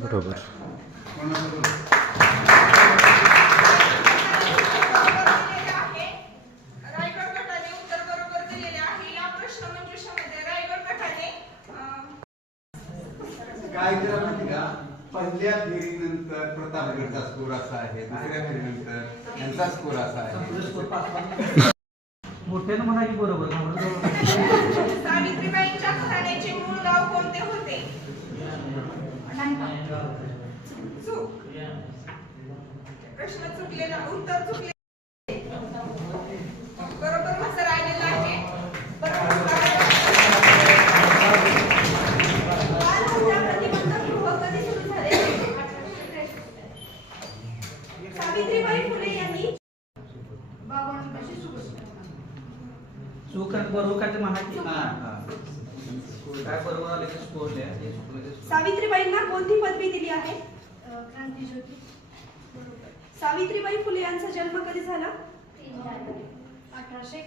बरोबर. रायगड गटाने उत्तर बरोबर दिलेले आहे. या प्रश्न मंजुषामध्ये रायगड गटाने काय केलं माहिती का, पहिल्या फेरीनंतर प्रतापगडचा स्कोर असा आहे, दुसऱ्या फेरीनंतर यांचा स्कोर असा आहे. मोठ्यानं म्हणाली बरोबर. सावित्रीबाईंच्या घराण्याचे मूळ गाव कोणते होते? चूक. प्रश्न चुकलेला, उत्तर चुकले. बरोबर मस्त राहिलेला आहे. सावित्रीबाई फुले यांनी चूक आणि बरोबर काय ते म्हणाली. काय बरोबर आले की स्कोर लिहा. सावित्रीबाईंना कोणती पदवी दिली आहे? क्रांतिज्योती. सावित्रीबाई फुले यांचा जन्म कधी झाला? 1800